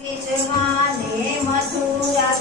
વિશ્વાને Mathura